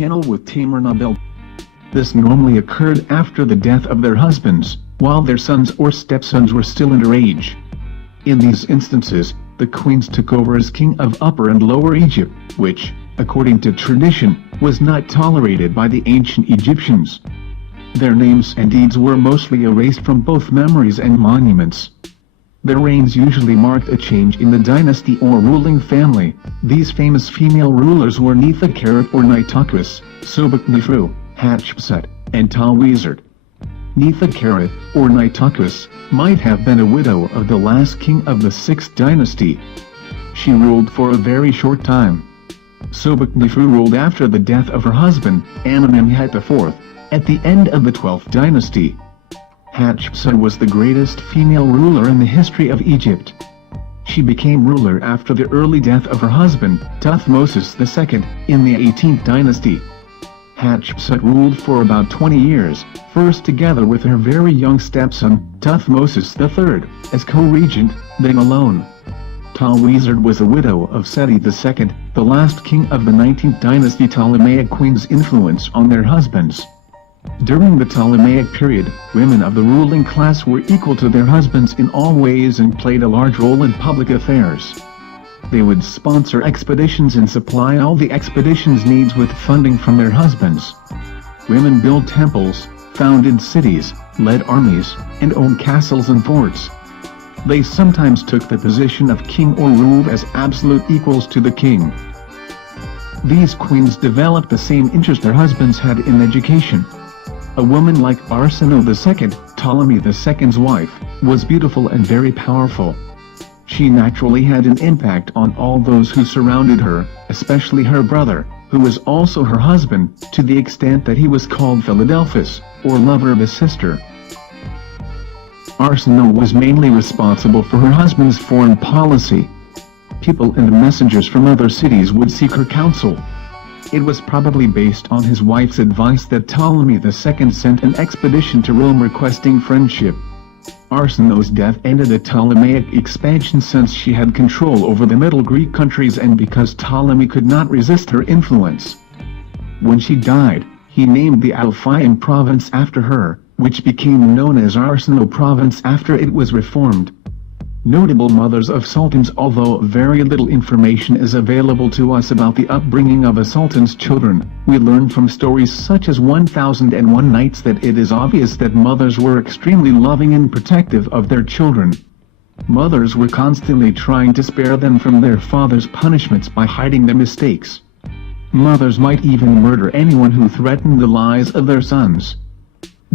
channel with Tamar Nabel. This normally occurred after the death of their husbands, while their sons or stepsons were still underage. In these instances, the queens took over as king of Upper and Lower Egypt, which, according to tradition, was not tolerated by the ancient Egyptians. Their names and deeds were mostly erased from both memories and monuments. Their reigns usually marked a change in the dynasty or ruling family. These famous female rulers were Nefertari or Nitocris, Sobekneferu, Hatshepsut, and Talwizard. Nefertari, or Nitocris, might have been a widow of the last king of the 6th dynasty. She ruled for a very short time. Sobekneferu ruled after the death of her husband, Amenemhat IV, at the end of the 12th dynasty. Hatshepsut was the greatest female ruler in the history of Egypt. She became ruler after the early death of her husband, Thutmose II, in the 18th dynasty. Hatshepsut ruled for about 20 years, first together with her very young stepson, Thutmose III, as co-regent, then alone. Talwizard was a widow of Seti II, the last king of the 19th dynasty. Ptolemaic queens' influence on their husbands. During the Ptolemaic period, women of the ruling class were equal to their husbands in all ways and played a large role in public affairs. They would sponsor expeditions and supply all the expeditions' needs with funding from their husbands. Women built temples, founded cities, led armies, and owned castles and forts. They sometimes took the position of king or ruled as absolute equals to the king. These queens developed the same interest their husbands had in education. A woman like Arsinoe II, Ptolemy II's wife, was beautiful and very powerful. She naturally had an impact on all those who surrounded her, especially her brother, who was also her husband, to the extent that he was called Philadelphus, or lover of his sister. Arsinoe was mainly responsible for her husband's foreign policy. People and messengers from other cities would seek her counsel. It was probably based on his wife's advice that Ptolemy II sent an expedition to Rome requesting friendship. Arsinoe's death ended the Ptolemaic expansion since she had control over the Middle Greek countries and because Ptolemy could not resist her influence. When she died, he named the Alphaean province after her, which became known as Arsinoe province after it was reformed. Notable mothers of sultans. Although very little information is available to us about the upbringing of a sultan's children, we learn from stories such as 1001 Nights that it is obvious that mothers were extremely loving and protective of their children. Mothers were constantly trying to spare them from their fathers' punishments by hiding their mistakes. Mothers might even murder anyone who threatened the lives of their sons.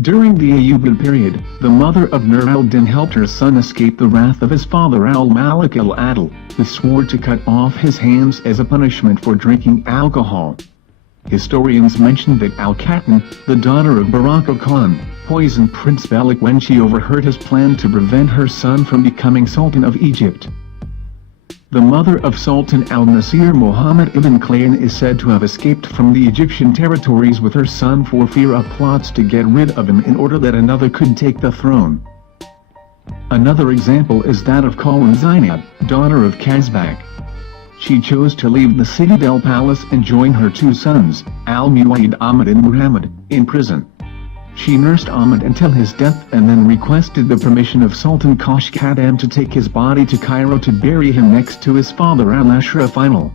During the Ayyubid period, the mother of Nur al-Din helped her son escape the wrath of his father al-Malik al-Adil, who swore to cut off his hands as a punishment for drinking alcohol. Historians mention that Al-Katan, the daughter of Baraka Khan, poisoned Prince Balik when she overheard his plan to prevent her son from becoming Sultan of Egypt. The mother of Sultan al-Nasir Muhammad ibn Qayn is said to have escaped from the Egyptian territories with her son for fear of plots to get rid of him in order that another could take the throne. Another example is that of Qalin Zainab, daughter of Kazbak. She chose to leave the Citadel Palace and join her two sons, Al-Muwaid Ahmad and Muhammad, in prison. She nursed Ahmad until his death and then requested the permission of Sultan Kashqadam to take his body to Cairo to bury him next to his father al-Ashraf I.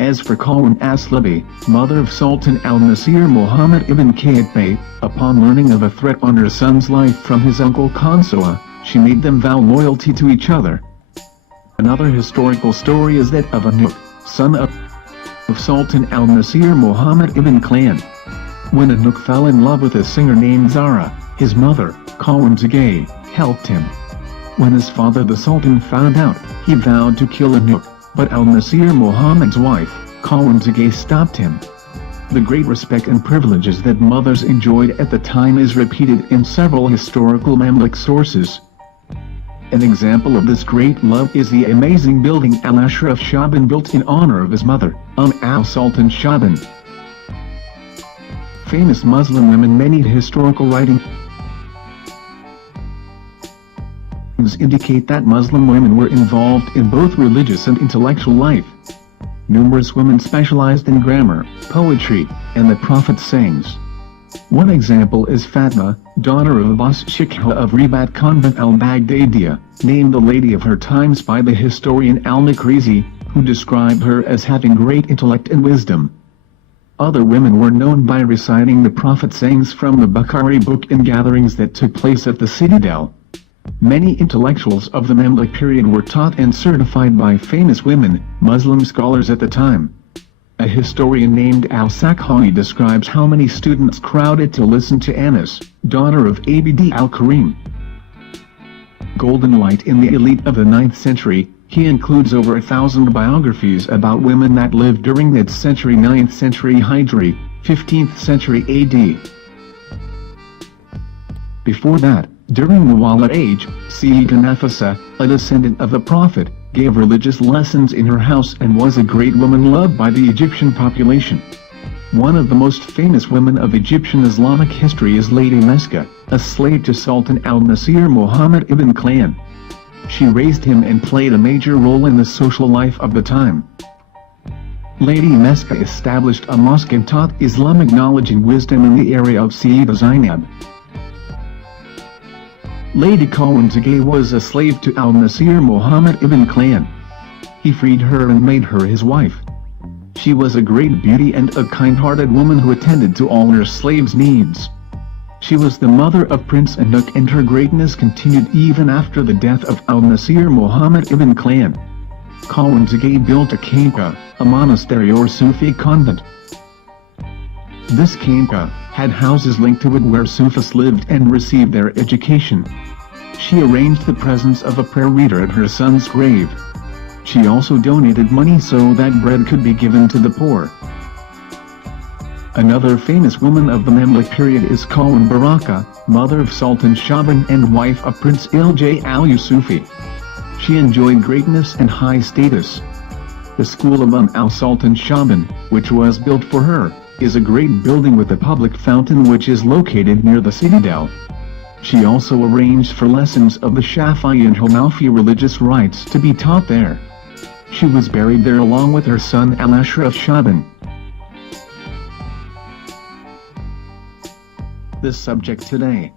As for Qalin Aslabi, mother of Sultan al-Nasir Muhammad ibn Qaitbay, upon learning of a threat on her son's life from his uncle Qansuwa, she made them vow loyalty to each other. Another historical story is that of Anuk, son of Sultan al-Nasir Muhammad ibn Qayn. When Anuk fell in love with a singer named Zara, his mother, Qalin helped him. When his father the Sultan found out, he vowed to kill Anuk, but al-Nasir Muhammad's wife, Qalin stopped him. The great respect and privileges that mothers enjoyed at the time is repeated in several historical Mamluk sources. An example of this great love is the amazing building Al-Ashraf Shaban built in honor of his mother, al-Sultan Shaban. Famous Muslim women. Many historical writings indicate that Muslim women were involved in both religious and intellectual life. Numerous women specialized in grammar, poetry, and the Prophet's sayings. One example is Fatma, daughter of Abbas Shikha of Ribat Convent al-Baghdadiya, named the Lady of Her Times by the historian al-Makrizi, who described her as having great intellect and wisdom. Other women were known by reciting the Prophet's sayings from the Bukhari book in gatherings that took place at the citadel. Many intellectuals of the Mamluk period were taught and certified by famous women, Muslim scholars at the time. A historian named al-Sakhawi describes how many students crowded to listen to Anas, daughter of Abd al-Karim. Golden light in the elite of the 9th century, he includes over 1,000 biographies about women that lived during that century, 9th century Hijri, 15th century AD. Before that, during the Walid age, Sayyidah Nafisa, a descendant of the Prophet, gave religious lessons in her house and was a great woman loved by the Egyptian population. One of the most famous women of Egyptian Islamic history is Lady Meska, a slave to Sultan al-Nasir Muhammad ibn Klan. She raised him and played a major role in the social life of the time. Lady Meska established a mosque and taught Islamic knowledge and wisdom in the area of Sayyidah Zainab. Lady Kawenzage was a slave to al-Nasir Muhammad ibn Klan. He freed her and made her his wife. She was a great beauty and a kind-hearted woman who attended to all her slaves' needs. She was the mother of Prince Anuk, and her greatness continued even after the death of al-Nasir Muhammad ibn Klan. Kawenzage built a khanqa, a monastery or Sufi convent. This khanqa had houses linked to it where Sufis lived and received their education. She arranged the presence of a prayer reader at her son's grave. She also donated money so that bread could be given to the poor. Another famous woman of the Mamluk period is Qawan Baraka, mother of Sultan Shaban and wife of Prince Iljay al-Yusufi. She enjoyed greatness and high status. The school of al-Sultan Shaban, which was built for her, is a great building with a public fountain which is located near the citadel. She also arranged for lessons of the Shafi'i and Hanafi religious rites to be taught there. She was buried there along with her son Al-Ashraf Shaban. This subject today.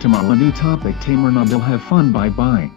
Tomorrow, a new topic. Tamer Nabil, have fun. Bye bye.